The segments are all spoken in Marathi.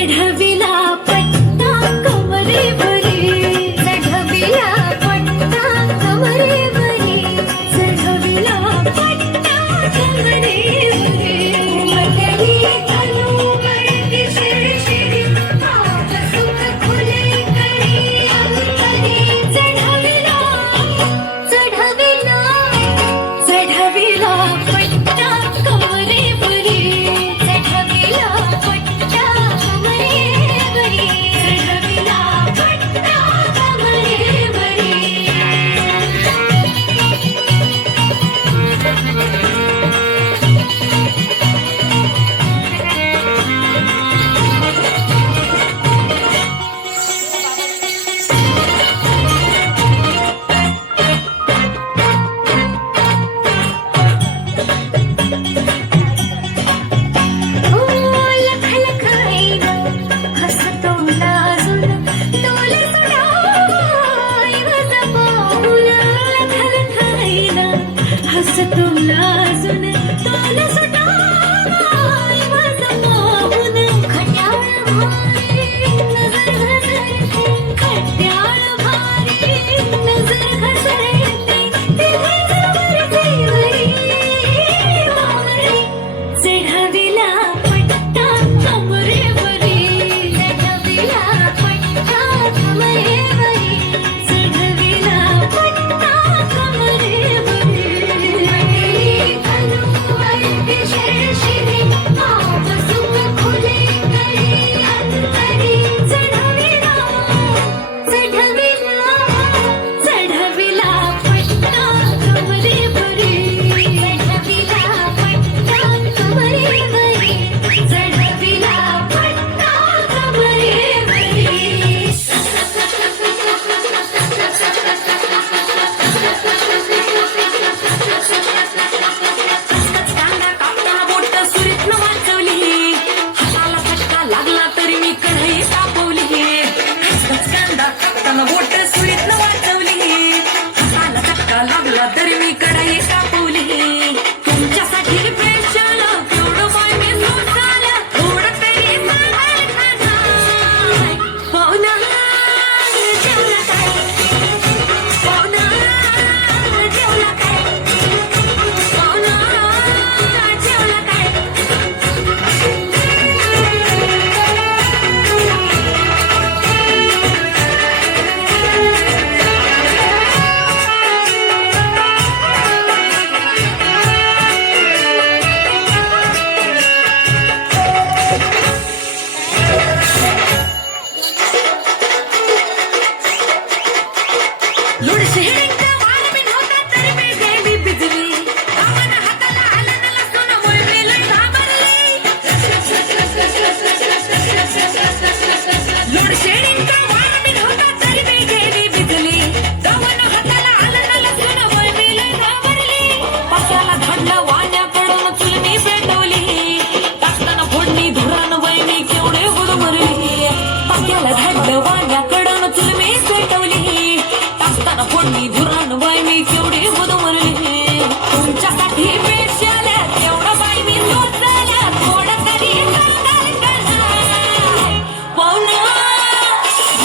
चढविला पट्टा कमरेवरी, चढविला पट्टा कमरेवरी, चढविला पट्टा कमरेवरी. मंडळी तनुवरती शिरशिरी, भाव सुख फुले करी अंतरी. चढविला चढविला चढविला पट्टा कमरेवरी, चढविला पट्टा कमरेवरी, चढविला पट्टा कमरेवरी. ओ लख लख ऐन हसतो लाजून, डोल सोडाय वज पाऊल. लख लख ऐन हसतो लाजून, डोल सोडाय वज पाऊल. खट्याळ भारी नजर घसरते, खट्याळ भारी नजर घसरते, तिथे जवळचे वरी वावरी. चढविला पट्टा कमरेवरी, चढविला पट्टा कमरेवरी, चढविला पट्टा कमरेवरी. मंडळी तनुवरती शिरशिरी, भाव सुख फुले करी अंतरी. चढविला चढविला चढविला पट्टा कमरेवरी, चढविला पट्टा कमरेवरी, चढविला पट्टा कमरेवरी. कांदा कापताना बोट सुरीतनं वाचवली, हाताला फटका लागला तरी मी कढई तापवली. कांदा कापताना बोट सुरीतनं वाचवली, हाताला फटका लागला तरी मी कढई तापवली. तुमच्यासाठी स्पेशल केवढं बाय मी सोसायला, थोडं तरी सांगाल का नाही? हो ना, जेवला काय? हो ना, जेवला काय? हो ना, जेवला काय? लोडशेडिंगचा वार मी नव्हता तरी मी गेली बिजली, आम्हाला हाताला आलं ना लसूण मुळे मी लई घाबरली. लोडशेडिंगचा वार मी नव्हता तरी मी गेली बिजली, आम्हाला हाताला आलं ना लसूण मुळे मी लई घाबरली. पाशाला धाडलं वाण्याकडून चूल मी पेटवली, टाकताना फोडणी धुरान वहिनी केवढे गुदमरली. पाशाला धाडलं वाण्याकडून चूल मी पेटवली, टाकताना फोडणी धुरान वहिनी केवढे गुदमरली. तुमच्यासाठी स्पेशल केवढं बाई मी सोसायला, थोडं तरी सांगाल का नाही? पाहुणा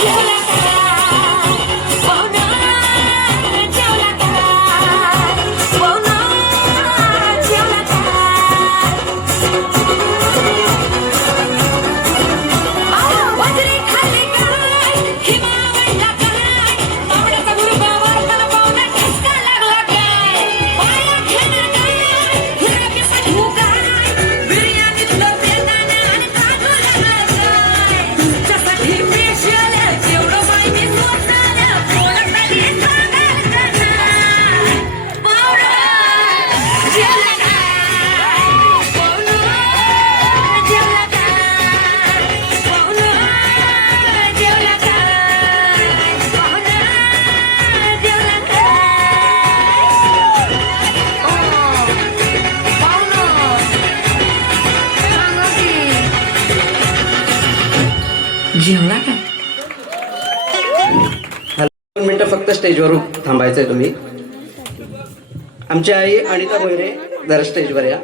जेवला काय? पाहुणा जेवला काय? पाहुणा जेवला काय? वजरी खाल्ली काय? हिमावळला काय? पावड्याचा मुरगा वाढताना पाहुणा ठसका लागला काय? पाया घेणार काय? हिराबी पाठवू काय? बिर्याणीतलं बेदाणं आणि काजू लागला काय? तुमच्यासाठी स्पेशल केवढं बाई मी सोसायला, थोडं तरी सांगाल का नाही? पाहुणा जेवला काय? पाहुणा जेवला काय? पाहुणा जेवला काय? पाहुणा जेवला काय? पाहुणा सांगा की जेवला काय? 2 मिनिटं फक्त स्टेजवर थांबायचं आहे तुम्ही. आमची आई अनिता मोहिरे जरा स्टेजवर या.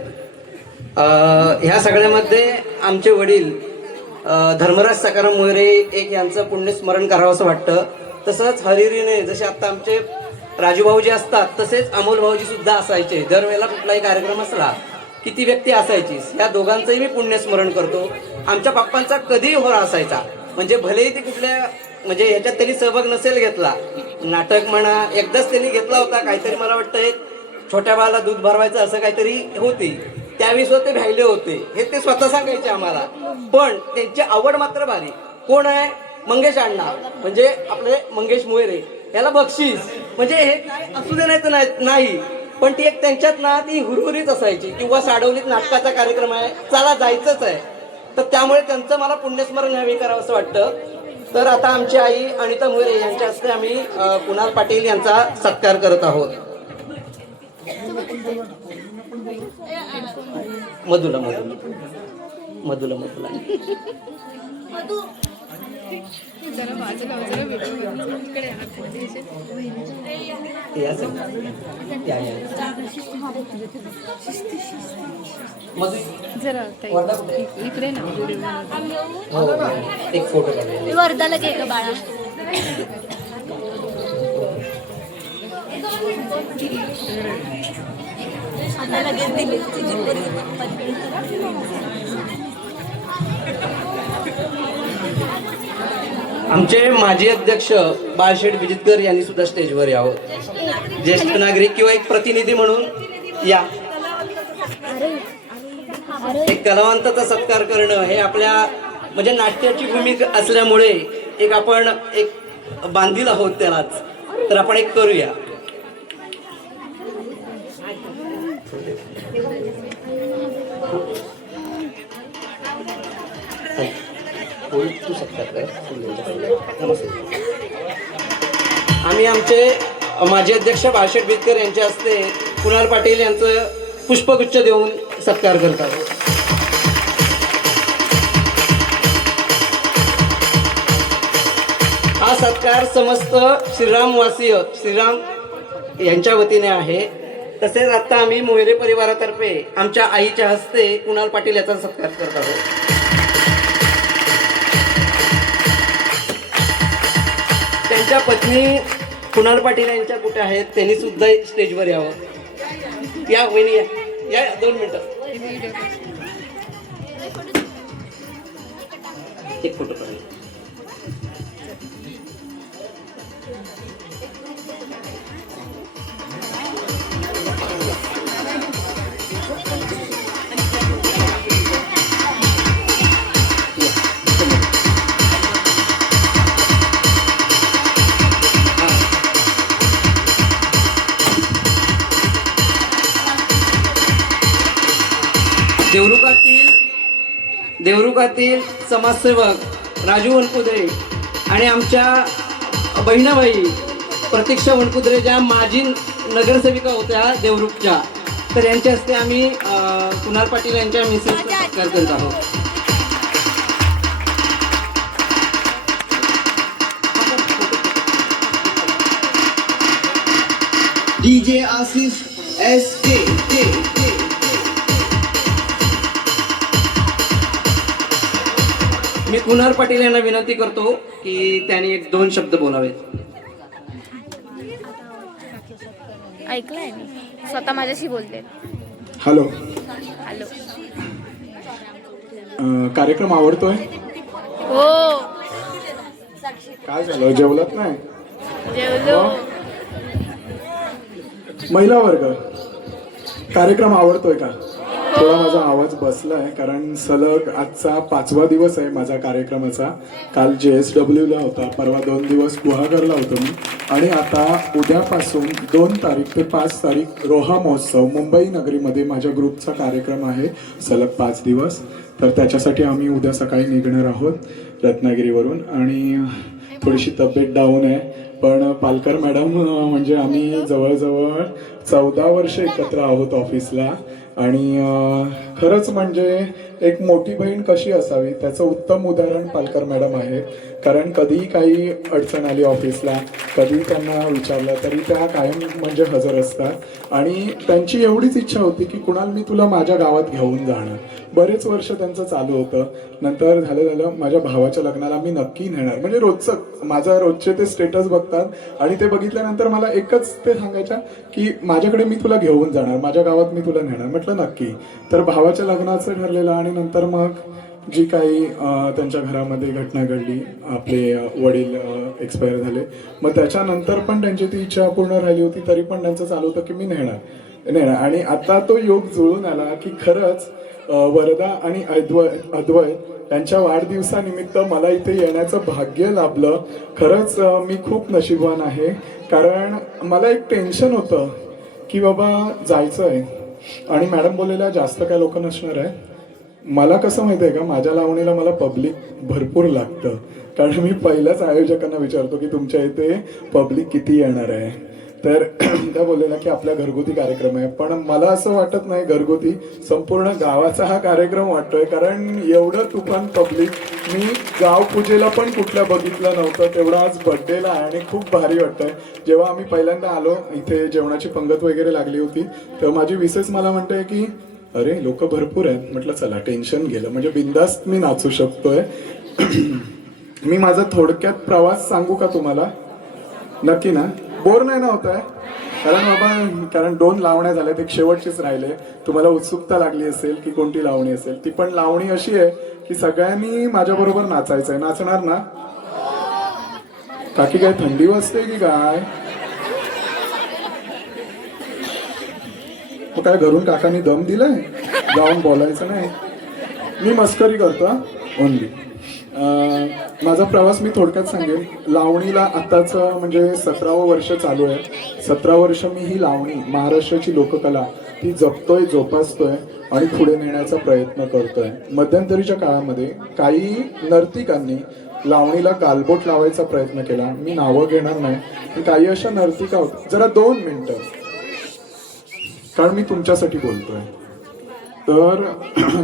ह्या सगळ्यामध्ये आमचे वडील धर्मराज सकाराम मोहरे एक यांचं पुण्यस्मरण करावं असं वाटतं. तसंच हरिरीने जसे आता आमचे राजूभाऊजी असतात तसेच अमोल भाऊजी सुद्धा असायचे. दरवेळेला कुठलाही कार्यक्रम असला किती व्यक्ती असायची, या दोघांचंही मी पुण्यस्मरण करतो. आमच्या बाप्पांचा कधीही होरा असायचा, म्हणजे भलेही ते कुठल्या म्हणजे ह्याच्यात त्यांनी सहभाग नसेल घेतला, नाटक म्हणा एकदाच त्यांनी घेतला होता काहीतरी, मला वाटतं छोट्या बाळाला दूध भरवायचं असं काहीतरी होती, त्यावेळेस ते राहिले होते हे ते स्वतः सांगायचे आम्हाला. पण त्यांची आवड मात्र भारी. कोण आहे? मंगेश अण्णा, म्हणजे आपले मंगेश मोहरे, याला बक्षीस म्हणजे हे काय असू दे नाही तर नाही, पण ती एक त्यांच्यात ना ती हुरहुरीच असायची. किंवा साडवलीत नाटकाचा कार्यक्रम आहे, चला जायचंच आहे, तर त्यामुळे त्यांचं मला पुण्यस्मरण यावेळी करावं असं वाटतं. तर आता आमची आई अनिता मोहरे यांच्या हस्ते आम्ही कुणाल पाटील यांचा सत्कार करत आहोत. मधुला मधुला मधुला मधुला इकडे ना एक फोटो काढूया. वर्धाला घे का बाळा. आमचे माजी अध्यक्ष बाळशेठ विजितकर यांनी सुद्धा स्टेजवर यावं. ज्येष्ठ नागरिक किंवा एक प्रतिनिधी म्हणून या. एक कलावंताचा सत्कार करणं हे आपल्या म्हणजे नाट्याची भूमिका असल्यामुळे एक आपण एक बांधील आहोत त्यालाच, तर आपण एक करूया. आम्ही आमचे माजी अध्यक्ष बाळशेठ विजितकर यांच्या हस्ते कुणाल पाटील यांचं पुष्पगुच्छ देऊन सत्कार करत आहोत. हा सत्कार समस्त श्रीरामवासीय श्रीराम यांच्या वतीने आहे. तसेच आता आम्ही मोहरे परिवारातर्फे आमच्या आईच्या हस्ते कुणाल पाटील याचा सत्कार करत आहोत. त्यांच्या पत्नी कुणाल पाटील यांच्या कुठे आहेत, त्यांनी सुद्धा स्टेजवर यावं. या वहिनी या 2 मिनिटं. एक फोटो काढूया. देवरुखातील समाजसेवक राजू वनकुद्रे आणि आमच्या बहिणाबाई प्रतीक्षा वनकुद्रे ज्या माजी नगरसेविका होत्या देवरुखच्या, तर यांच्या हस्ते आम्ही कुणाल पाटील यांच्या मिसेसचा सत्कार करत आहोत. DJ Ashish SK. मी कुणाल पाटील यांना विनंती करतो की त्यांनी 1-2 शब्द बोलावेत. ऐकलंय मी, स्वतः माझ्याशी बोलते. हॅलो. हॅलो. कार्यक्रम आवडतोय? हो. काय झालं, जेवलात नाही? जेवलो. महिला वर्ग कार्यक्रम आवडतोय का? थोडा माझा आवाज बसलाय कारण सलग आजचा 5वा दिवस आहे माझा कार्यक्रमाचा. काल JSW ला होता, परवा 2 दिवस गुहागरला होतो मी, आणि आता उद्यापासून 2 तारीख ते 5 तारीख रोहा महोत्सव मुंबई नगरीमध्ये माझ्या ग्रुपचा कार्यक्रम आहे सलग 5 दिवस. तर त्याच्यासाठी आम्ही उद्या सकाळी निघणार आहोत रत्नागिरीवरून, आणि थोडीशी तब्येत डाऊन आहे. पण पालकर मॅडम म्हणजे आम्ही जवळजवळ 14 वर्ष एकत्र आहोत ऑफिसला, आणि खरंच म्हणजे एक मोठी बहीण कशी असावी त्याचं उत्तम उदाहरण पालकर मॅडम आहे. कारण कधीही काही अडचण आली ऑफिसला, कधी त्यांना विचारलं तरी त्या कायम म्हणजे हजर असतात. आणि त्यांची एवढीच इच्छा होती की कुणाल मी तुला माझ्या गावात घेऊन जाणार. बरेच वर्ष त्यांचं चालू होतं. नंतर झालं माझ्या भावाच्या लग्नाला मी नक्की नेणार. म्हणजे माझा रोजचे ते स्टेटस बघतात आणि ते बघितल्यानंतर मला एकच ते सांगायच्या की माझ्याकडे मी तुला घेऊन जाणार, माझ्या गावात मी तुला नेणार. म्हटलं नक्की. तर भावाच्या लग्नाचं ठरलेलं आणि नंतर मग जी काही त्यांच्या घरामध्ये घटना घडली, आपले वडील एक्सपायर झाले, मग त्याच्यानंतर पण त्यांची ती इच्छा पूर्ण राहिली होती. तरी पण त्यांचं चालू होतं की मी नेणार. आणि आता तो योग जुळून आला की खरंच वरदा आणि अद्वैत यांच्या वाढदिवसानिमित्त मला इथे येण्याचं भाग्य लाभलं. खरंच मी खूप नशीबवान आहे. कारण मला एक टेन्शन होतं की बाबा जायचं आहे आणि मॅडम बोललेल्या जास्त काय लोक नसणार आहे. मला कसं माहिती आहे का, माझ्या लावणीला मला पब्लिक भरपूर लागतं. कारण मी पहिल्याच आयोजकांना विचारतो की तुमच्या इथे पब्लिक किती येणार आहे. तर त्या बोललेल्या की आपल्या घरगुती कार्यक्रम आहे. पण मला असं वाटत नाही घरगुती, संपूर्ण गावाचा हा कार्यक्रम वाटतोय. कारण एवढं तुफान पब्लिक मी गाव पूजेला पण कुठल्या बघितलं नव्हतं, तेवढा आज बर्थडेला आहे आणि खूप भारी वाटतंय. जेव्हा आम्ही पहिल्यांदा आलो इथे जेवणाची पंगत वगैरे लागली होती तेव्हा माझी विसेस मला म्हणते की अरे लोक भरपूर आहेत. म्हटलं चला टेन्शन गेलं, म्हणजे बिंदास्त मी नाचू शकतोय. मी माझा थोडक्यात प्रवास सांगू का तुम्हाला? नक्की ना? बोर नाही ना होत आहे? कारण 2 लावण्या झाल्यात, एक शेवटचीच राहिले. तुम्हाला उत्सुकता लागली असेल की कोणती लावणी असेल. ती पण लावणी अशी आहे की सगळ्यांनी माझ्या बरोबर नाचायचंय. नाचणार ना? काकी काय थंडी वाजते की काय? मग काय घरून काकांनी दम दिलाय जाऊन बोलायचं नाही? मी मस्करी करतो ओनली. माझा प्रवास मी थोडक्यात सांगेन. लावणीला आताच म्हणजे 17वं वर्ष चालू आहे. 17 वर्ष मी ही लावणी, महाराष्ट्राची लोककला ती जपतोय, जोपासतोय आणि पुढे नेण्याचा प्रयत्न करतोय. मध्यंतरीच्या काळामध्ये काही नर्तिकांनी लावणीला गालबोट लावायचा प्रयत्न केला. मी नावं घेणार नाही, पण काही अशा नर्तिका होत्या. जरा 2 मिनिटं, कारण मी तुमच्यासाठी बोलतोय. तर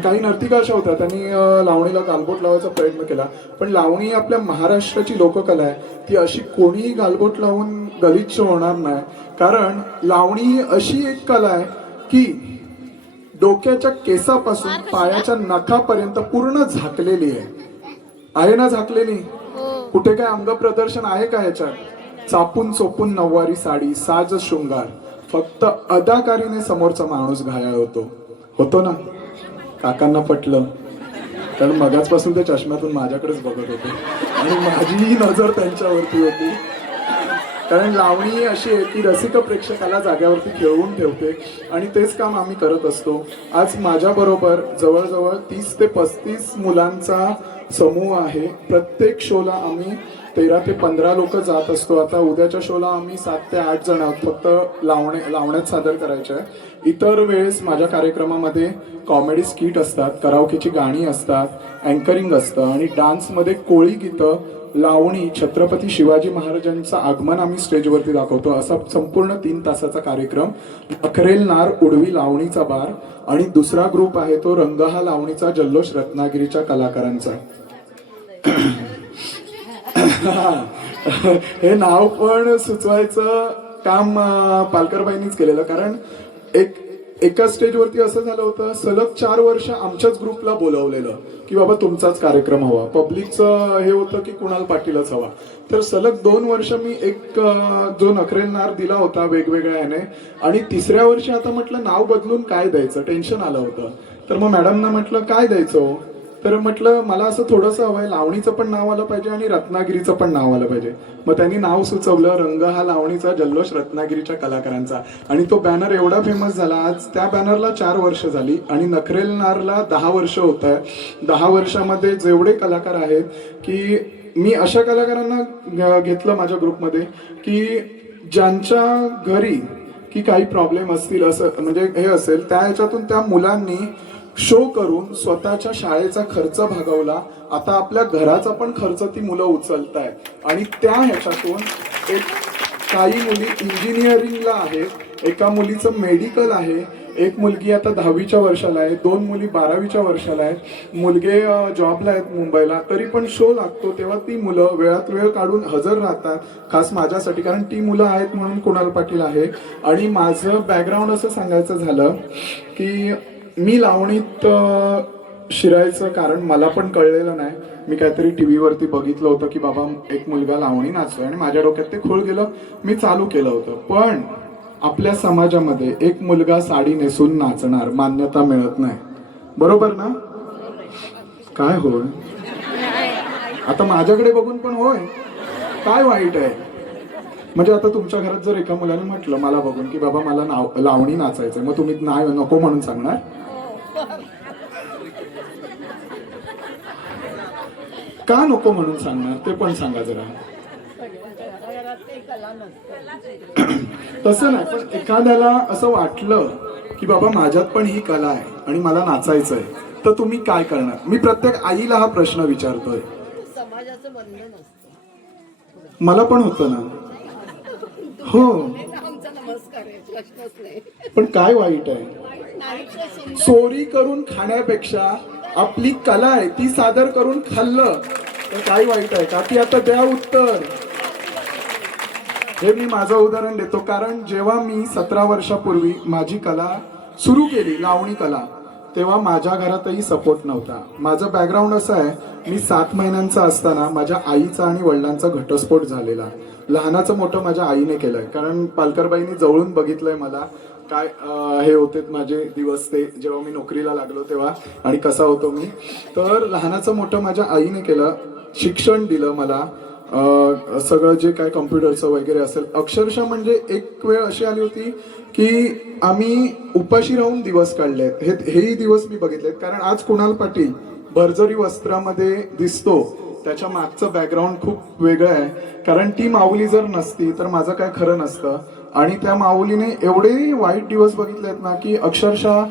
काही नर्तिका अशा होत्या, त्यांनी लावणीला गालबोट लावायचा प्रयत्न केला. पण लावणी आपल्या महाराष्ट्राची लोककला आहे, ती अशी कोणीही गालबोट लावून गलिच्छ होणार नाही. कारण लावणी अशी एक कला आहे की डोक्याच्या केसापासून पायाच्या नखापर्यंत पूर्ण झाकलेली आहे ना? झाकलेली? कुठे काय अंग प्रदर्शन आहे का याच्यात? चापून चोपून नऊवारी साडी, साज शृंगार, फक्त अदाकारीने समोरचा माणूस घायाळ होतो ना? काकांना पटलं, कारण मगाचपासून ते चष्म्यातून माझ्याकडेच बघत होते आणि माझीही नजर त्यांच्यावरती होती. कारण लावणी अशी आहे की रसिक प्रेक्षकाला जाग्यावरती खेळवून ठेवते आणि तेच काम आम्ही करत असतो. आज माझ्याबरोबर जवळजवळ 30 ते 35 मुलांचा समूह आहे. प्रत्येक शोला आम्ही 13 ते 15 लोक जात असतो. आता उद्याच्या शोला आम्ही 7 ते 8 जण आहोत. फक्त लावण्यात सादर करायचे आहे. इतर वेळेस माझ्या कार्यक्रमामध्ये कॉमेडी स्किट असतात, कराओकेची गाणी असतात, अँकरिंग असतं आणि डान्समध्ये कोळी गीतं, लावणी, छत्रपती शिवाजी महाराजांचं आगमन आम्ही स्टेजवरती दाखवतो. असा संपूर्ण 3 तासाचा कार्यक्रम. अखरेल नार उडवी लावणीचा बार आणि दुसरा ग्रुप आहे तो रंग हा लावणीचा जल्लोष रत्नागिरीच्या कलाकारांचा. हे नाव पण सुचवायचं काम पालकरबाईंनीच केलेलं. कारण एका स्टेजवरती असं झालं होतं, सलग 4 वर्ष आमच्याच ग्रुपला बोलवलेलं की बाबा तुमचाच कार्यक्रम हवा. पब्लिकचं हे होतं की कुणाल पाटीलच हवा. तर सलग 2 वर्ष मी एक जो नखरेल नार दिला होता वेगवेगळ्या याने, आणि 3ऱ्या वर्षी आता म्हटलं नाव बदलून काय द्यायचं, टेन्शन आलं होतं. तर मग मॅडमना म्हटलं काय द्यायचं, तर म्हटलं मला असं थोडंसं हवंय, लावणीचं पण नाव आलं पाहिजे आणि रत्नागिरीचं पण नाव आलं पाहिजे. मग त्यांनी नाव सुचवलं रंग हा लावणीचा जल्लोष रत्नागिरीच्या कलाकारांचा. आणि तो बॅनर एवढा फेमस झाला, आज त्या बॅनरला 4 वर्ष झाली आणि नखरेल नारला 10 वर्ष होत आहे. 10 वर्षामध्ये जेवढे कलाकार आहेत की मी अशा कलाकारांना घेतलं माझ्या ग्रुपमध्ये की ज्यांच्या घरी की काही प्रॉब्लेम असतील, असं म्हणजे हे असेल, त्या ह्याच्यातून त्या मुलांनी शो करून स्वतःच्या शाळेचा खर्च भागवला. आता आपल्या घराचा पण खर्च ती मुलं उचलतायत. आणि त्या ह्याच्यातून काही मुली इंजिनिअरिंगला आहेत, एका मुलीचं मेडिकल आहे, एक मुलगी आता 10वीच्या वर्षाला आहे, 2 मुली 12वीच्या वर्षाला आहेत, मुलगे जॉबला आहेत मुंबईला, तरी पण शो लागतो तेव्हा ती मुलं वेळात वेळ काढून हजर राहतात, खास माझ्यासाठी, कारण ती मुलं आहेत म्हणून कुणाल पाटील आहे. आणि माझं बॅकग्राऊंड असं सांगायचं झालं की मी लावणीत शिरायचं कारण मला पण कळलेलं नाही. मी काहीतरी TV वरती बघितलं होतं की बाबा एक मुलगा लावणी नाचतोय आणि माझ्या डोक्यात ते खूळ गेलं, मी चालू केलं होतं. पण आपल्या समाजामध्ये एक मुलगा साडी नेसून नाचणार मान्यता मिळत नाही, बरोबर ना? काय होय? आता माझ्याकडे बघून पण होय, काय वाईट आहे? म्हणजे आता तुमच्या घरात जर एका मुलाने म्हटलं मला बघून की बाबा मला लावणी नाचायचंय, मग तुम्ही नाही नको म्हणून सांगणार? का नको म्हणून सांगणार ते पण सांगा जरा. तसं नाही, पण एखाद्याला असं वाटलं की बाबा माझ्यात पण ही कला आहे आणि मला नाचायचंय, तर तुम्ही काय करणार? मी प्रत्येक आईला हा प्रश्न विचारतोय. मला पण होतं ना. हो, पण काय वाईट आहे? चोरी करून खाण्यापेक्षा आपली कला आहे ती सादर करून खाल्लं तर काय वाईट आहे का? ती आता द्या उत्तर. हे मी माझं उदाहरण देतो, कारण जेव्हा मी 17 वर्षापूर्वी माझी कला सुरू केली, लावणी कला, तेव्हा माझ्या घरातही सपोर्ट नव्हता. माझं बॅकग्राऊंड असं आहे, मी 7 महिन्यांचा असताना माझ्या आईचा आणि वडिलांचा घटस्फोट झालेला. लहानाचं मोठं माझ्या आईने केलंय, कारण पालकरबाईंनी जवळून बघितलंय मला काय हे होते माझे दिवस, ते जेव्हा मी नोकरीला लागलो तेव्हा, आणि कसा होतो मी. तर लहानाचं मोठं माझ्या आईने केलं, शिक्षण दिलं मला, सगळं जे काय कम्प्युटरचं वगैरे असेल. अक्षरशः म्हणजे एक वेळ अशी आली होती की आम्ही उपाशी राहून दिवस काढलेत. हेही दिवस मी बघितलेत, कारण आज कुणाल पाटील भरजरी वस्त्रामध्ये दिसतो त्याच्या मागचं बॅकग्राऊंड खूप वेगळं आहे. कारण ती माऊली जर नसती तर माझं काय खरं नसतं. आणि त्या माऊलीने एवढे वाईट दिवस बघितलेत ना की अक्षरशः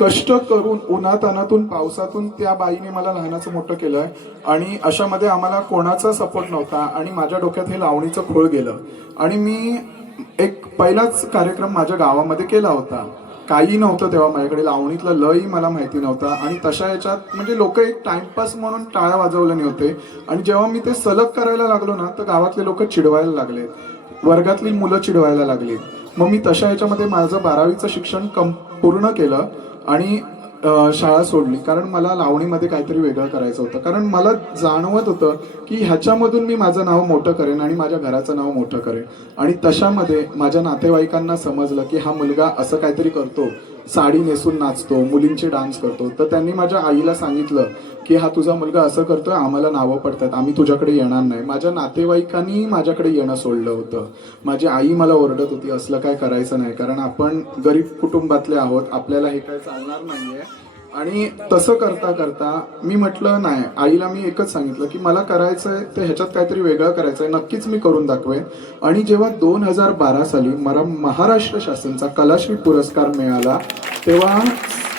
कष्ट करून उन्हातानातून पावसातून त्या बाईने मला लहानाचं मोठं केलंय. आणि अशामध्ये आम्हाला कोणाचा सपोर्ट नव्हता आणि माझ्या डोक्यात हे लावणीचं खूळ गेलं. आणि मी एक पहिलाच कार्यक्रम माझ्या गावामध्ये केला होता. काही नव्हतं तेव्हा माझ्याकडे, लावणीतलं लयही मला माहिती नव्हता. आणि तशा याच्यात म्हणजे लोक एक टाइमपास म्हणून टाळ्या वाजवले होते. आणि जेव्हा मी ते सलग करायला लागलो ना तर गावातले लोक चिडवायला लागले, वर्गातली मुलं चिडवायला लागली. मग मी तशा याच्यामध्ये माझं 12वीचं शिक्षण पूर्ण केलं आणि शाळा सोडली, कारण मला लावणीमध्ये काहीतरी वेगळं करायचं होतं. कारण मला जाणवत होतं की ह्याच्यामधून मी माझं नाव मोठं करेन आणि माझ्या घराचं नाव मोठं करेन. आणि तशामध्ये माझ्या नातेवाईकांना समजलं की हा मुलगा असं काहीतरी करतो, साडी नेसून नाचतो, मुलींचे डान्स करतो. तर त्यांनी माझ्या आईला सांगितलं की हा तुझा मुलगा असं करतोय, आम्हाला नावं पडतात, आम्ही तुझ्याकडे येणार नाही. माझ्या नातेवाईकांनी माझ्याकडे येणं सोडलं होतं. माझी आई मला ओरडत होती असलं काय करायचं नाही, कारण आपण गरीब कुटुंबातले आहोत, आपल्याला हे काय चालणार नाहीये. आणि तसं करता करता मी म्हटलं नाही, आईला मी एकच सांगितलं की मला करायचंय ते ह्याच्यात काहीतरी वेगळं करायचंय, नक्कीच मी करून दाखवेन. आणि जेव्हा 2012 साली मला महाराष्ट्र शासनचा कलाश्री पुरस्कार मिळाला तेव्हा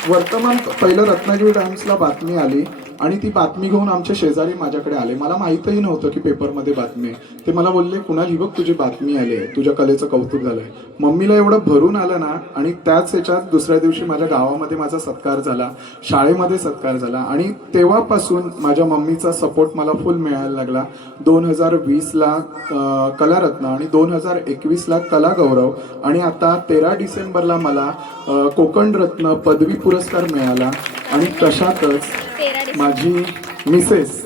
वर्तमान पहिलं रत्नागिरी टाइम्सला बातमी आली आणि ती बातमी घेऊन आमचे शेजारी माझ्याकडे आले. मला माहितही नव्हतं की पेपरमध्ये बातमी आहे. ते मला बोलले कुणाल ही बघ तुझी बातमी आली आहे, तुझ्या कलेचं कौतुक झालंय. मम्मीला एवढं भरून आलं ना. आणि त्याच ह्याच्यात दुसऱ्या दिवशी माझ्या गावामध्ये माझा सत्कार झाला, शाळेमध्ये सत्कार झाला. आणि तेव्हापासून माझ्या मम्मीचा सपोर्ट मला फुल मिळायला लागला. 2020ला कलारत्न आणि 2021ला कला गौरव आणि आता 13 डिसेंबरला मला कोकण रत्न पदवी पुरस्कार मिळाला. आणि तशातच माझी मिसेस,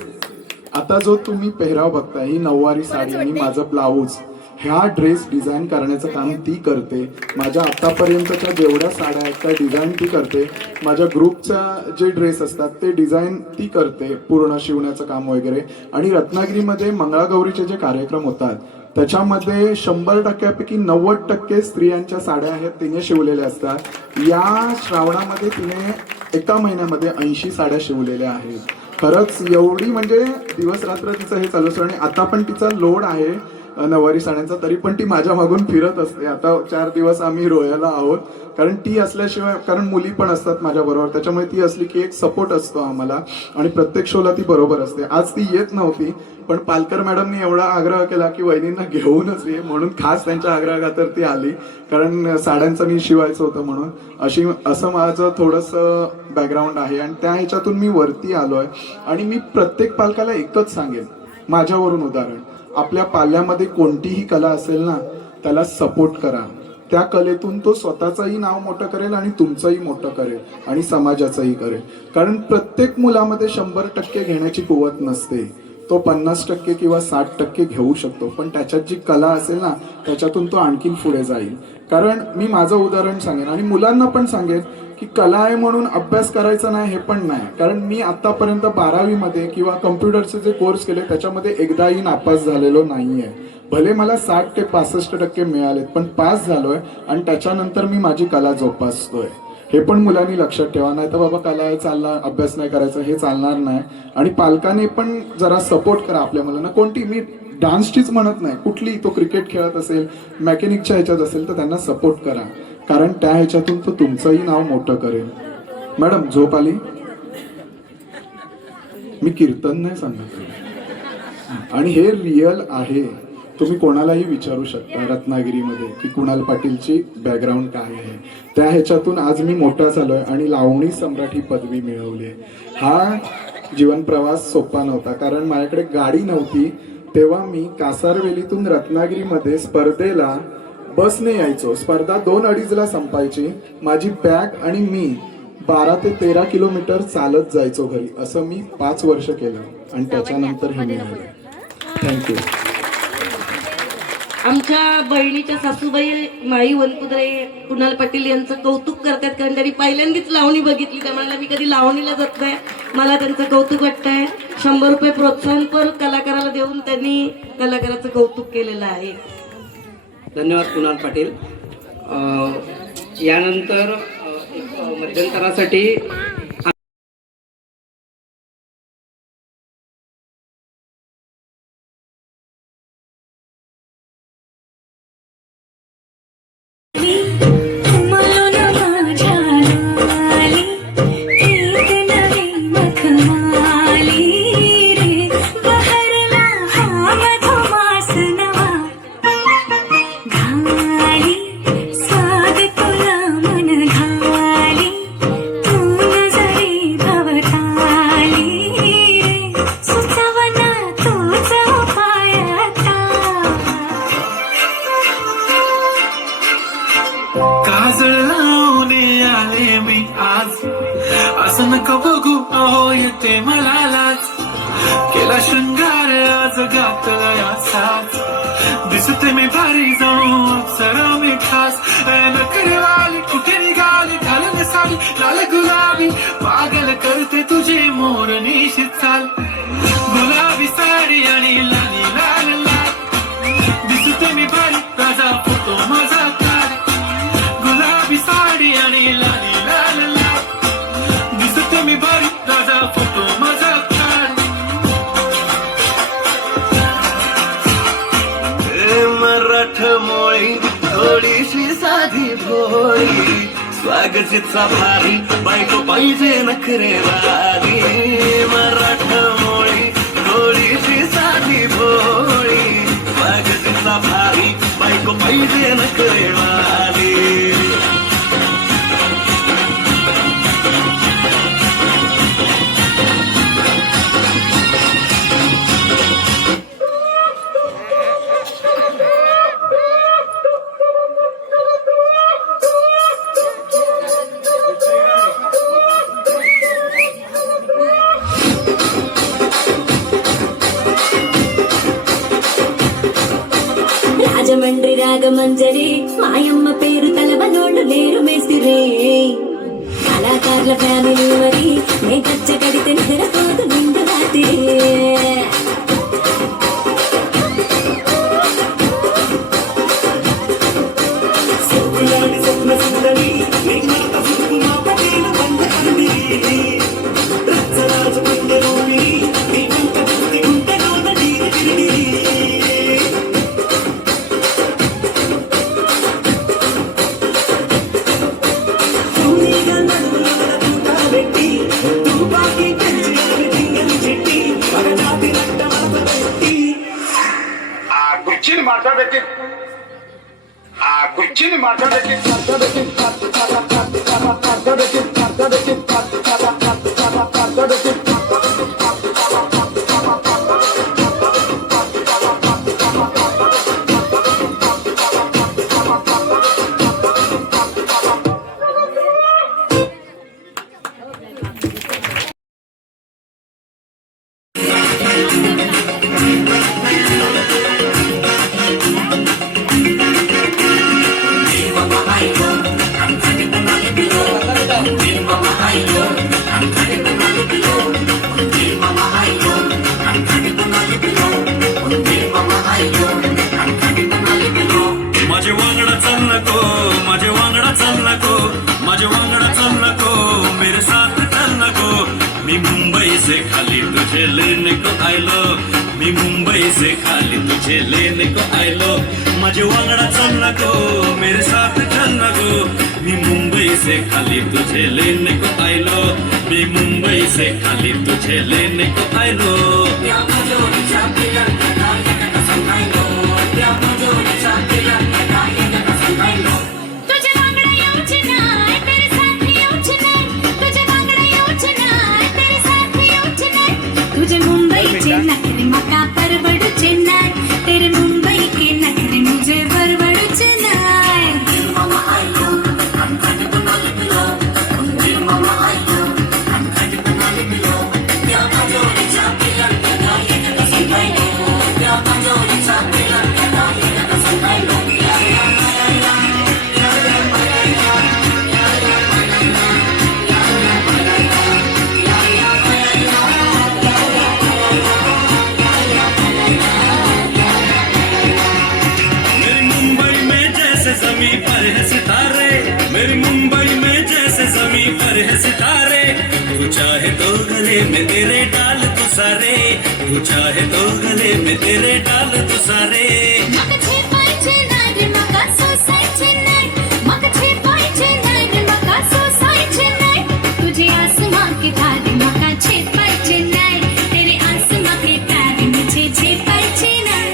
आता जो तुम्ही पेहराव बघताय, ही नऊवारी साडी आणि माझं ब्लाऊज, ह्या ड्रेस डिझाईन करण्याचं काम ती करते. माझ्या आतापर्यंतच्या जेवढ्या साड्या आहेत त्या डिझाईन ती करते. माझ्या ग्रुपच्या जे ड्रेस असतात ते डिझाईन ती करते, पूर्ण शिवण्याचं काम वगैरे. आणि रत्नागिरीमध्ये मंगळागौरीचे जे कार्यक्रम होतात त्याच्यामध्ये 100%पैकी 90% स्त्रियांच्या साड्या आहेत तिने शिवलेल्या असतात. या श्रावणामध्ये तिने एका महिन्यामध्ये 80 साड्या शिवलेल्या आहेत. खरंच एवढी म्हणजे दिवस रात्र तिचं हे चालू असतं. आणि आता पण तिचा लोड आहे नऊवारी साड्यांचा, तरी पण ती माझ्या मागून फिरत असते. आता 4 दिवस आम्ही रोयाला आहोत, कारण ती असल्याशिवाय, कारण मुली पण असतात माझ्या बरोबर, त्याच्यामुळे ती असली की एक सपोर्ट असतो आम्हाला आणि प्रत्येक शोला ती बरोबर असते. आज ती येत नव्हती, पण पालकर मॅडमनी एवढा आग्रह केला की वहिनींना घेऊनच ये, म्हणून खास त्यांच्या आग्रहाखातर ती आली, कारण साड्यांचं मी शिवायचं होतं म्हणून. असं माझं थोडंसं बॅकग्राऊंड आहे आणि त्या ह्याच्यातून मी वरती आलोय. आणि मी प्रत्येक पालकाला एकच सांगेन, माझ्यावरून उदाहरण, आपल्या पाल्यामध्ये कोणतीही कला असेल ना, त्याला सपोर्ट करा. त्या कलेतून तो स्वतःचंही नाव मोठं करेल आणि तुमचंही मोठं करेल आणि समाजाचंही करेल. कारण प्रत्येक मुलामध्ये 100% घेण्याची कुवत नसते. तो 50% किंवा 60% घेऊ शकतो, पण त्याच्यात जी कला असेल ना, त्याच्यातून तो आणखीन पुढे जाईल. कारण मी माझं उदाहरण सांगेन आणि मुलांना पण सांगेन की कला आहे म्हणून अभ्यास करायचा नाही हे पण नाही. कारण मी आतापर्यंत 12वी मध्ये किंवा कम्प्युटरचे जे कोर्स केले त्याच्यामध्ये एकदाही नापास झालेलो नाहीये. भले मला 60 ते 65% मिळालेत, पण पास झालोय आणि त्याच्यानंतर मी माझी कला जोपासतोय. हे पण मुलांनी लक्षात ठेवा, नाही तर बाबा कला आहे चालणार, अभ्यास नाही करायचा, हे चालणार नाही. आणि पालकांनी पण जरा सपोर्ट करा आपल्या मुलांना. कोणती, मी डान्सचीच म्हणत नाही, कुठली, तो क्रिकेट खेळत असेल, मेकॅनिकच्या ह्याच्यात असेल तर त्यांना सपोर्ट करा, कारण त्या ह्याच्यातून तो तुमचंही नाव मोठं करेल. मॅडम झोप आली? मी कीर्तन नाही सांगत आणि हे रिअल आहे. तुम्ही कोणालाही विचारू शकता रत्नागिरीमध्ये की कुणाल पाटीलची बॅकग्राऊंड काय आहे. त्या ह्याच्यातून आज मी मोठा झालोय आणि लावणी सम्राट ही पदवी मिळवली आहे. हा जीवन प्रवास सोपा नव्हता, कारण माझ्याकडे गाडी नव्हती. तेव्हा मी कासारवेलीतून रत्नागिरीमध्ये स्पर्धेला बसने यायचो. स्पर्धा 2-2:30ला संपायची. माझी बॅग आणि मी 12 ते 13 किलोमीटर चालत जायचो घरी. असं मी 5 वर्ष केलं आणि त्याच्यानंतर हे मिळालं. थँक्यू. आमच्या बहिणीच्या सासूबाई माई वनकुद्रे कुणाल पाटील यांचं कौतुक करतात, कारण त्यांनी पहिल्यांदाच लावणी बघितली. त्यामुळे मी कधी लावणीला जात नाही. मला त्यांचं कौतुक वाटतंय. 100 रुपये प्रोत्साहनपर कलाकाराला देऊन त्यांनी कलाकाराचं कौतुक केलेलं आहे. धन्यवाद कुणाल पाटील. यानंतर एक मध्यंतरासाठी काजळ लावणे आले मी आज, असं नका बघू अहो येते मला लाज. केला शृंगार आज घातला साज, दिसते मी भारी जाऊ अप्सरा मी खास. नखरेवाली कुठे निघाली घालून साडी लाल गुलाबी, पागल करते तुझे मोर निशी चाल. गुलाबी साडी आणि लाली लाल लाल, दिसते मी भारी ताजा फोटो माझा काढ. गुलाबी साडी आणि लाली लाल लाल, दिसते मी भारी ताजा फोटो माझा काढ. मराठमोळी थोडीशी साधी भोळी, स्वागतीचा भारी बायको पाहिजे नखरेवाली. मराठमोळी थोडीशी साधी भोळी, स्वागतीचा भारी बायको पाहिजे नखरेवाली. రాజమండ్రి రాగమంజరి మాయమ్మ పేరు తలవనోళ్ళు లేరు మేస్తిరే. కళాకారుల ఫ్యామిలీ మరి నే గచ్చ కడితే నిద్రపోదు నిండు రాత్రి. माणसादेखील खुर्चीने माझे वांगडा चल नको, माझे वांगडा चल नको, माझे वांगडा चल नको, मेरे साथ चल नको. मी मुंबई से खाली तुझे लेने को आयलो, मी मुंबई से खाली तुझे लेने को आयलो. माझे वांगडा चल नको, मेरे साथ चल नको, मी मुंबई से खाली तुझे लेने को आयलो, मी मुंबई से खाली तुझे लेने को आयलो. तुझे वांगडा येऊच नाय, तेरे साथ येऊच नाय, तुझे वांगडा येऊच नाय, तेरे साथ येऊच नाय. तुझे मुंबईचे नखरे मका परवडूचे नाय, तेरे मुंबई के नखरे मुझे परवडूचे नाय. मेरी मुंबई में जैसे जमी पर है सितारे, मेरी मुंबई में जैसे जमी पर है सितारे. तू चाहे तो गले में तेरे डाल तू सारे, तू चाहे तो गले में तेरे डाल तू सारे. मका छेपायचे नाय रे मका सोसायचे नाय, मका छेपायचे नाय रे मका सोसायचे नाय. तुझे आसमां के तारे मका छेपायचे नाय, तेरे आसमां के तारे मुझे छेपायचे नाय.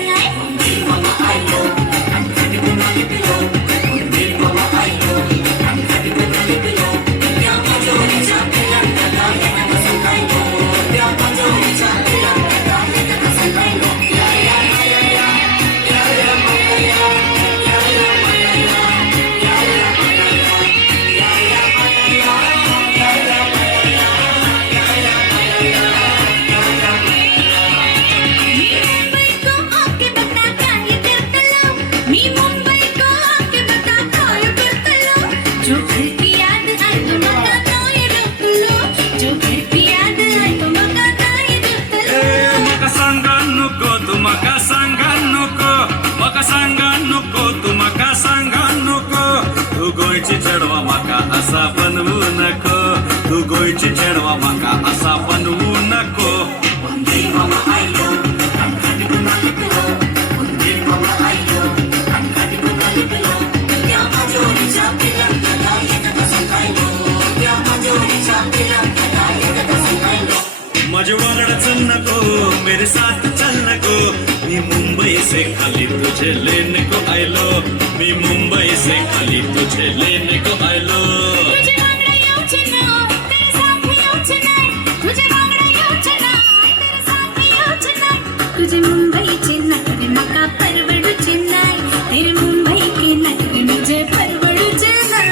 चढवा माका असा बनवू नको, तू गोयची चढवा माका असा बनवू नको. माझे वांगडा चल नको, मेरे साथ चल नको, मी मुंबई से खाली तुझे लेने को आयलो, मी मुंबई से खाली तुझे लेने को आयलो. तुझे वांगडा येऊच नाय, तेरे साथ येऊच नाय, तुझे वांगडा येऊच नाय, तेरे साथ येऊच नाय. तुझे मुंबईचे नखरे मका परवडूचे नाय, तेरे मुंबई के नखरे मुझे परवडूचे नाय.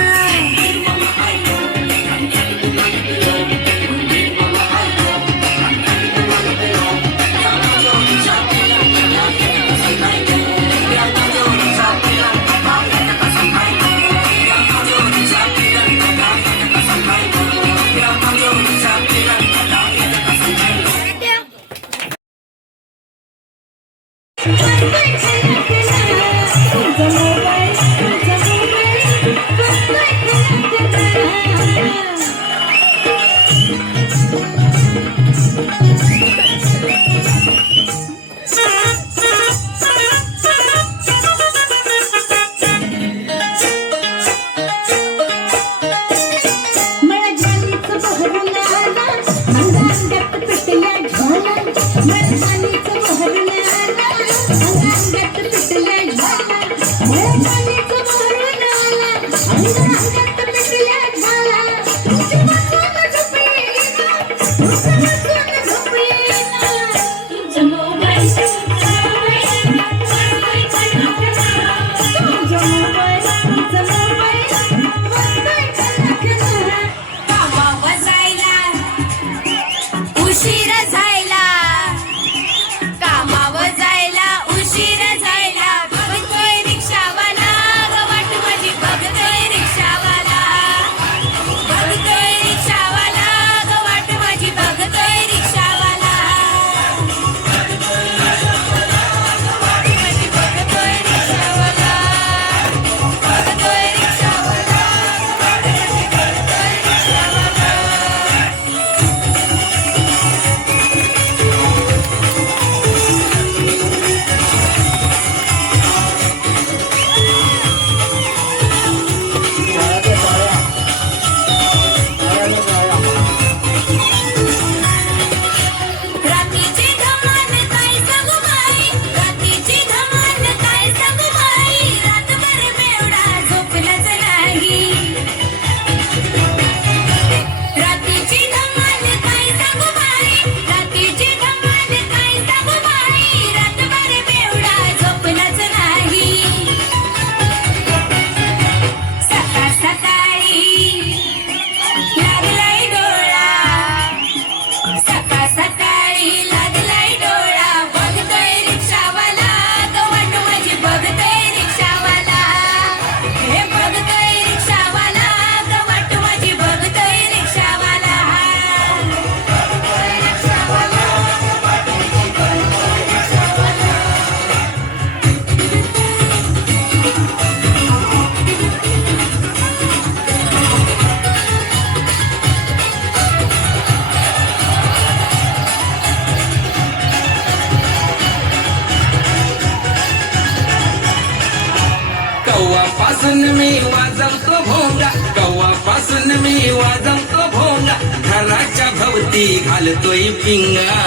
कव्वापासून मी वाजवतो भोंगा, कव्वापासून मी वाजवतो भोंगा, घराच्या भवती घालतोय पिंगा.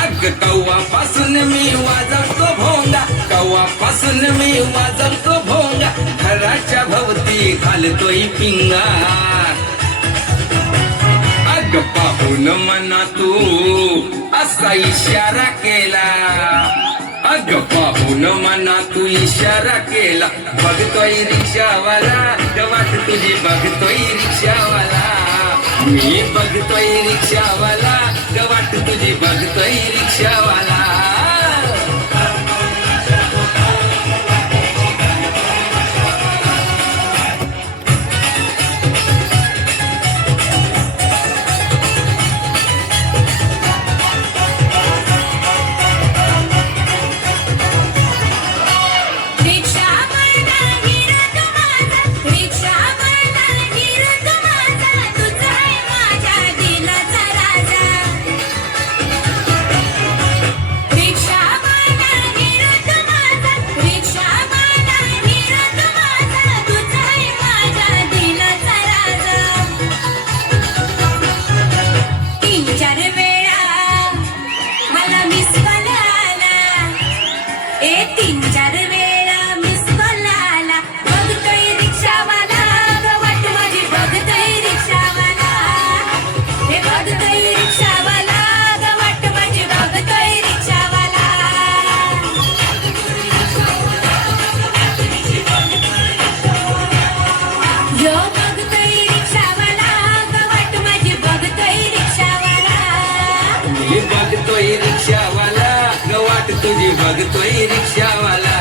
अग कव्वापासून मी वाजवतो भोंगा, कव्वापासून मी वाजवतो भोंगा, घराच्या भवती घालतोय पिंगा. अग पाहून मना तू असा इशारा केला, अग पाहून मना तू इशारा केला, बघतोय रिक्षावाला वाट तुझी, बघतोय रिक्षावाला मी, बघतोय रिक्षावाला वाट तुझी, बघतोय रिक्षावाला. रिक्षा म्हणा हिरा तू माझा, रिक्षा म्हणा हिरा तू माझा, तुझा आहे माझ्या दिलाचा राजा. रिक्षा म्हणा हिरा तू माझा, रिक्षा म्हणा हिरा तू माझा, तुझा आहे माझ्या दिलाचा राजा. 3-4 वेळा मला मिस कॉल आला, 3-4 वेळा मिस कॉल आला, बघतोय रिक्षावाला वाट माझी, बघतोय रिक्षावाला, हे बघतोय रिक्षावाला वाट माझी, बघतोय रिक्षावाला. यो बघतोय रिक्षावाला वाट माझी, बघतोय रिक्षावाला. मी बघतोय रिक्षावाला वाट तुझी, बघतोय रिक्षावाला.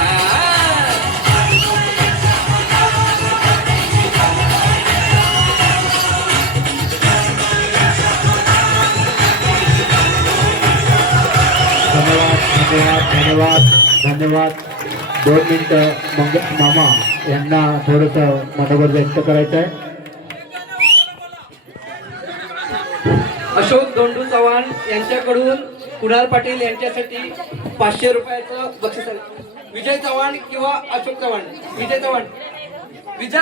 धन्यवाद. 2 मिनिटं मामा यांना थोडंसं मनोबल व्यक्त करायचं आहे. अशोक दोंडू चव्हाण यांच्याकडून कुणाल पाटील यांच्यासाठी 500 रुपयाचं बक्षीस आहे. विजय चव्हाण किंवा अशोक चव्हाण, विजय चव्हाण, विजा.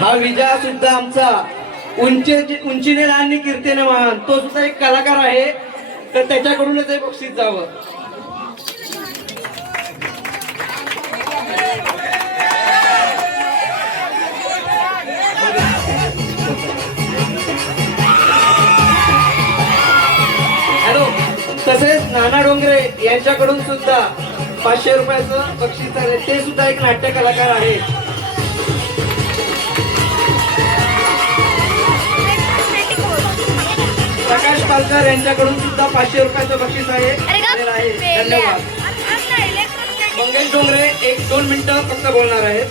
हा विजा सुद्धा आमचा उंचीने लहान कीर्तीने महान, तो सुद्धा एक कलाकार आहे, तर त्याच्याकडूनच हे बक्षीस जावं. हॅलो. तसेच नाना डोंगरे यांच्याकडून सुद्धा 500 रुपयाचं बक्षीस आहे, ते सुद्धा एक नाट्य कलाकार आहेत. प्रकाश पालकर यांच्याकडून सुद्धा 500 रुपयाचं बक्षीस आहे. धन्यवाद. मंगेश डोंगरे 1-2 मिनिटं फक्त बोलणार आहेत.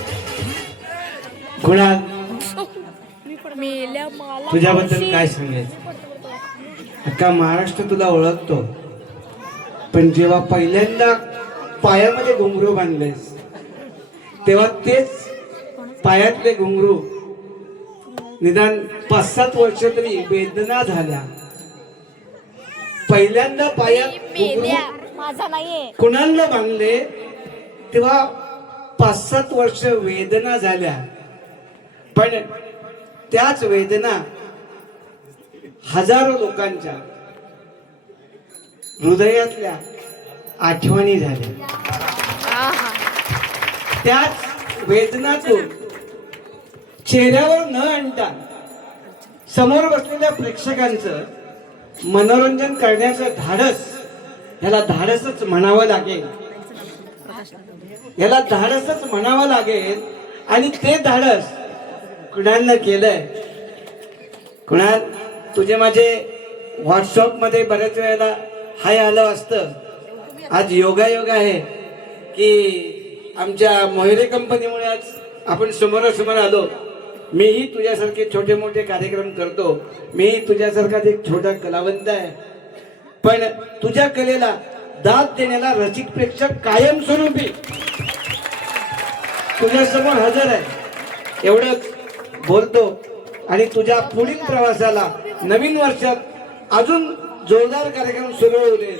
कुणाल, तुझ्याबद्दल काय सांगायचं? अख्खा महाराष्ट्र तुला ओळखतो, पण जेव्हा पहिल्यांदा पायामध्ये घुंगरू बांधलेस तेव्हा तेच पायातले घुंगरू निदान 5-7 वर्ष तरी वेदना झाल्या. पहिल्यांदा पायात माझा नाहीये. कुणाला बांधले तेव्हा 5-7 वर्ष वेदना झाल्या, पण त्याच वेदना हजारो लोकांच्या हृदयातल्या आठवणी झाल्या. त्याच वेदनातून चेहऱ्यावर न आणता समोर बसलेल्या प्रेक्षकांचं मनोरंजन करण्याचं धाडस, ह्याला धाडसच म्हणावं लागेल, ह्याला धाडसच म्हणावं लागेल. आणि ते धाडस कुणालनं केलंय. कुणाल, तुझे माझे व्हॉट्सअपमध्ये बऱ्याच वेळेला हाय आलं असतं. आज योगायोग आहे की आमच्या मोहिरे कंपनीमुळे आज आपण समोरासमोर आलो. मीही तुझ्यासारखे छोटे मोठे कार्यक्रम करतो, मीही तुझ्यासारखाच एक छोटा कलावंत आहे, पण तुझ्या कलेला दाद देण्याला रसिक प्रेक्षक कायमस्वरूपी तुझ्यासमोर हजर आहे. एवढंच बोलतो आणि तुझ्या पुढील प्रवासाला नवीन वर्षात अजून जोरदार कार्यक्रम सुरू होऊ दे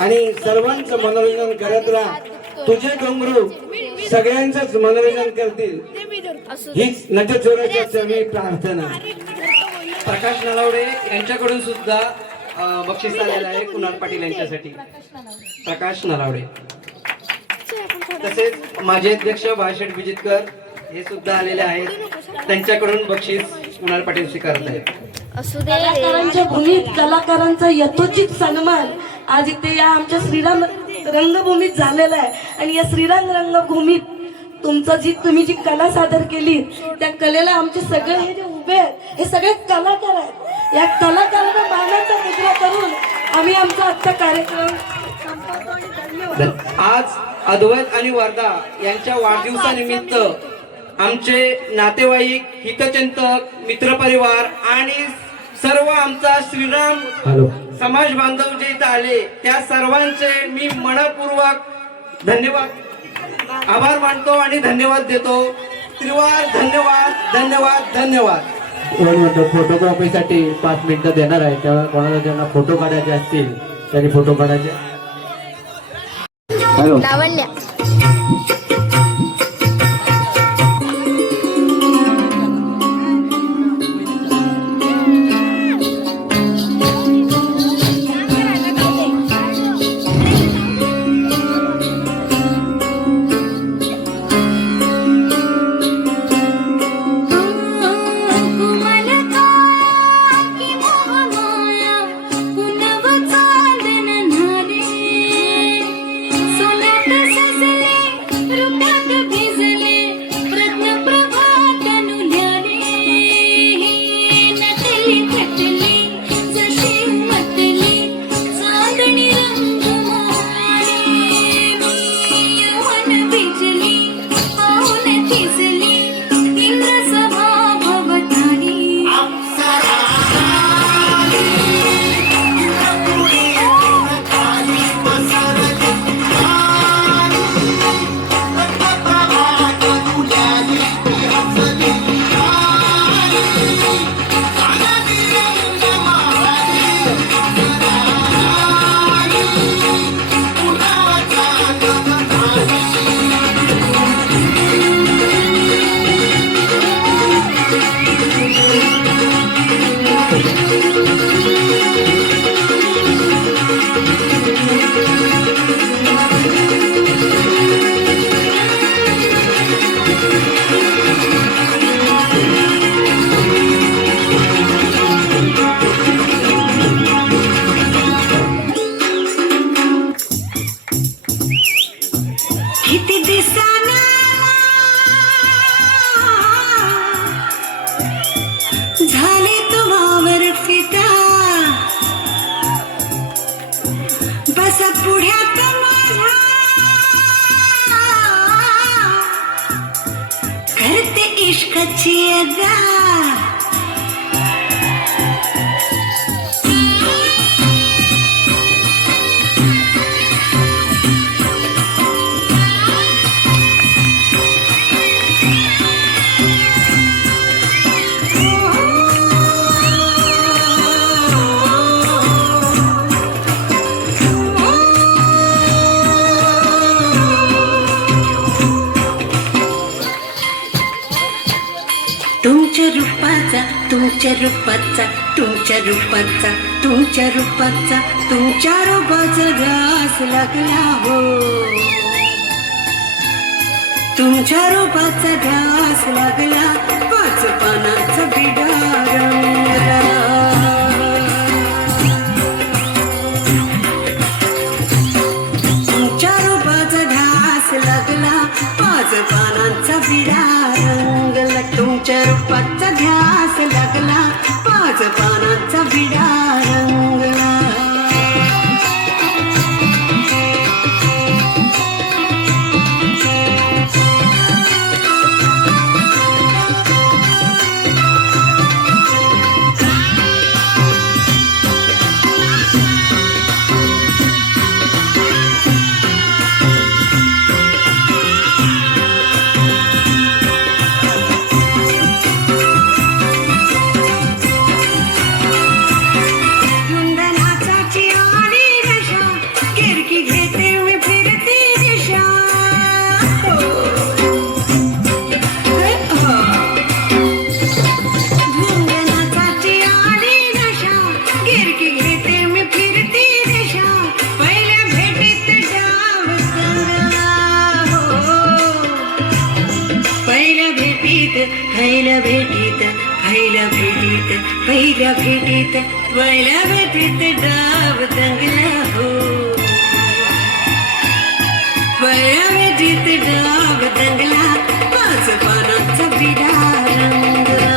आणि सर्वांचं मनोरंजन करत राहा. तुझे डोंगरू सगळ्यांचंच मनोरंजन करतील हीच नटचोराच्या चरणी प्रार्थना. प्रकाश नलावडे यांच्याकडून सुद्धा बक्षीस आलेलं आहे कुणाल पाटील यांच्यासाठी. प्रकाश नलावडे. तसेच माजी अध्यक्ष बाळाशेठ बिजितकर हे सुद्धा आलेले आहेत, त्यांच्याकडून बक्षीस कुणाल पाटील स्वीकारत आहेत. कलाकारांच्या भूमीत कलाकारांचा यथोचित सन्मान आज इथे या आमच्या श्रीराम रंगभूमीत झालेला आहे. आणि या श्रीराम रंगभूमीत तुम्ही जी कला सादर केली त्या कलेला आमचे सगळे हे जे उभे आहेत हे सगळे कलाकार आहेत. या कलाकारांना मानाचा मुद्रा करून आम्ही आमचा आजचा कार्यक्रम संपवतो आणि धन्यवाद. आज अद्वैत आणि वर्धा यांच्या वाढदिवसानिमित्त आमचे नातेवाईक, हितचिंतक, मित्रपरिवार आणि सर्व आमचा श्रीराम समाज बांधव जे इथं आले त्या सर्वांचे मी मनपूर्वक धन्यवाद, आभार मानतो आणि धन्यवाद देतो. त्रिवार धन्यवाद, धन्यवाद, धन्यवाद. फोटोग्राफीसाठी 5 मिनिटं देणार आहे. तेव्हा कोणाला ज्यांना फोटो काढायचे असतील त्यांनी फोटो काढायचे. लावण्य झाले तुम्हावर फिदा बस पुढ्यात माझ्या करते इश्काची अदा तुमच्या रूपाचा ध्यास लागला हो तुमच्या रूपाचा ध्यास लागला 5 पानाचा बिडा रंगला तुमच्या रूपाचा ध्यास लागला 5 पानांचा बिडा रंगला तुमच्या रूपाचा ध्यास लागला 5 पानांचा विडा रंगला भेटीत पहिल्या भेटीत पहिल्या भेटीत पहिल्या भेटीत पहिल्या भेटीत डाव दंगला हो पहिल्या भेटीत डाव दंगला पाच पानांचा विडा रंगला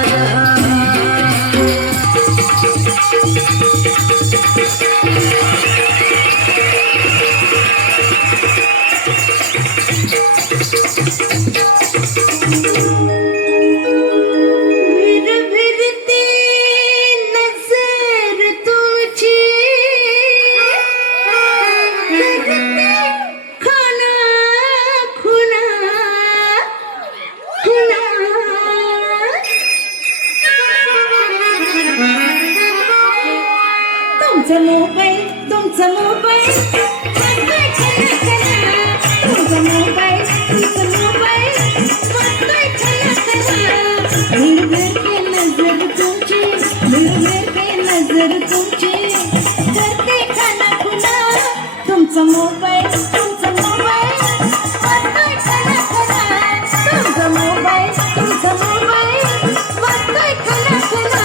तुमचा मोबाईल तुमचा मोबाईल तुमचा मोबाईल नजर तुमची नजर तुमची करते खाना खुना तुमचा मोबाईल तुमचा मोबाईल तुमचा मोबाईल तुमचा मोबाईल वाजतोय खाना खुना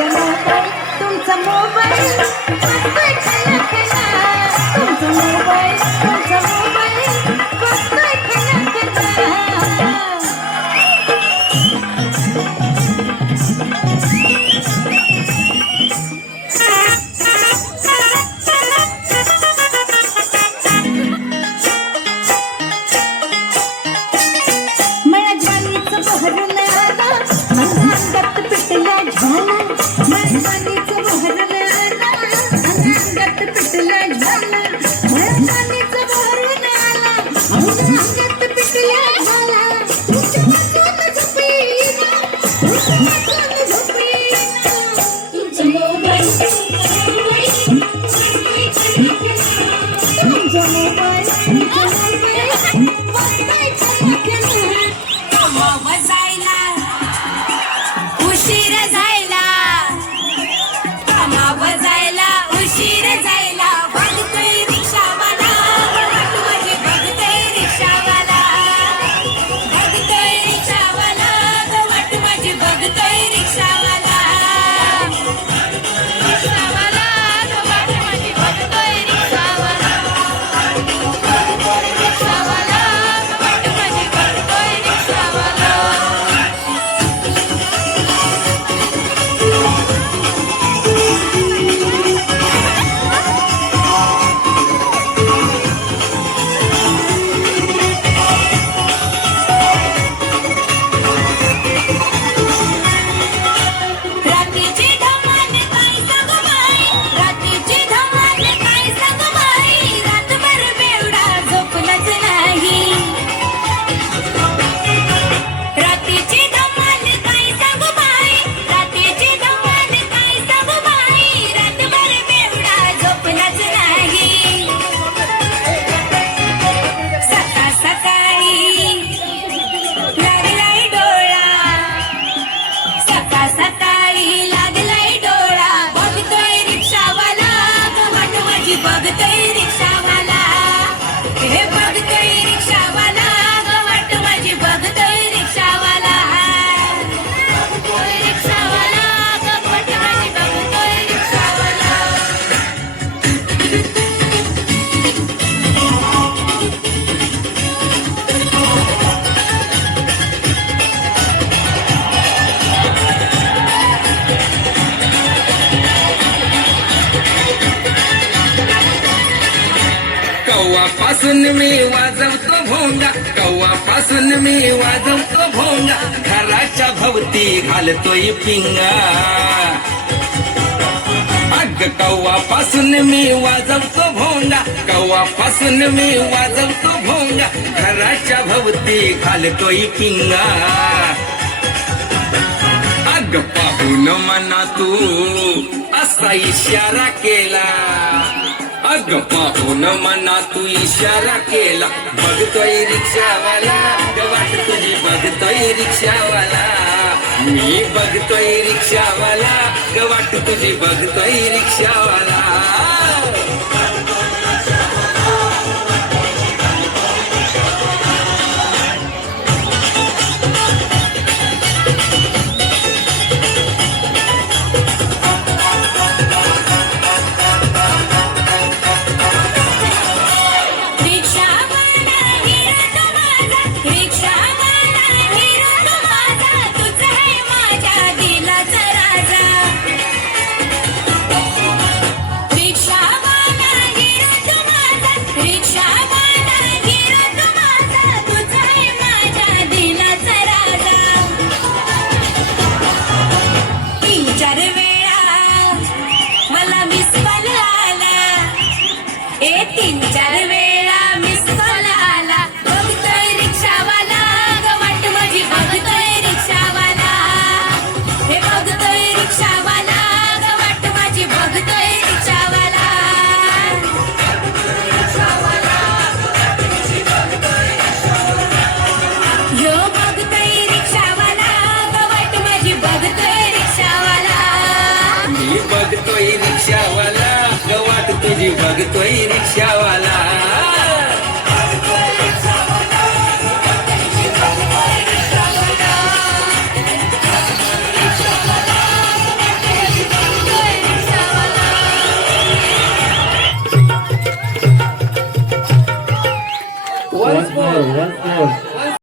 तुमचा मोबाईल वाजतोय खाना खाना तुमचा मोबाईल वाजतोय खाना खाना मला ज्वानीचं बहरून आला अंगात पिटला झाला मळवानीचं बहरून आला अंगात पिटला झाला मळवानीचं बहरून आला अंगात पिटला झाला तुमच्या वाचून झोपीना तुमचा मोबाईल तुमचा मोबाईल जायला उशीर जायला कामावर जायला उशीर जायला बघतोय रिक्षावाला माझी बघतोय रिक्षावाला बघतोय रिक्षावाला वाट माझी बघतोय रिक्षावाला रिक्षावाला वाट माझी बघतोय रिक्षावाला रिक्षावाला वाट माझी बघतोय रिक्षावाला रात्रीची धमाल काय सांगू बाई रात्रीची धमाल काय सांगू बाई रातभर बेवडा झोपलाच नाही रात्रीची धमाल काय सांगू बाई रात्रीची धमाल काय सांगू बाई रातभर बेवडा झोपलाच नाही सकाळ सकाळी लागलाय डोळा सकाळ सकाळी लागलाय डोळा बघतोय रिक्षावाला वाट माझी बघतोय रिक्षावाला हे बघतोय रिक्षावाला वाट माझी बघतोय रिक्षावाला बघतोय रिक्षावाला वाट माझी बघतोय रिक्षावाला कव्वापासून मी वाजवतो भोंगा कव्वापासून मी वाजवतो भोंगा घराच्या भोवती घालतोय पिंगा अग कव्वापासून मी वाजवतो भोंगा कव्वापासून मी वाजवतो भोंगा घराच्या भोवती घालतोय पिंगा अग पाहून मना तू असा इशारा केला अग पाहून मना तू इशारा केला बघतोय रिक्षावाला वाट तुझी बघतोय रिक्षावाला मी बघतोय रिक्षावाला ग वाट तुझी बघतोय रिक्षावाला रिक्षावाला हिरो तो माझा, रिक्षावाला हिरो तो माझा, तुझा आहे माझ्या दिलाचा राजा. रिक्षावाला हिरो तो माझा, रिक्षावाला हिरो तो माझा, तुझा आहे माझ्या दिलाचा राजा. 3-4 वेळा मला मिस कॉल आला, 3-4 वेळा मिस कॉल आला. बघतोय रिक्षावाला ग वाट माझी बघतोय रिक्षावाला, हे बघतोय रिक्षावाला ग वाट माझी बघतोय रिक्षावाला. ह्यो बघतोय रिक्षावाला ग वाट माझी बघतोय रिक्षावाला. मी बघतोय रिक्षावाला ग वाट तुझी बघतोय रिक्षावाला Once more.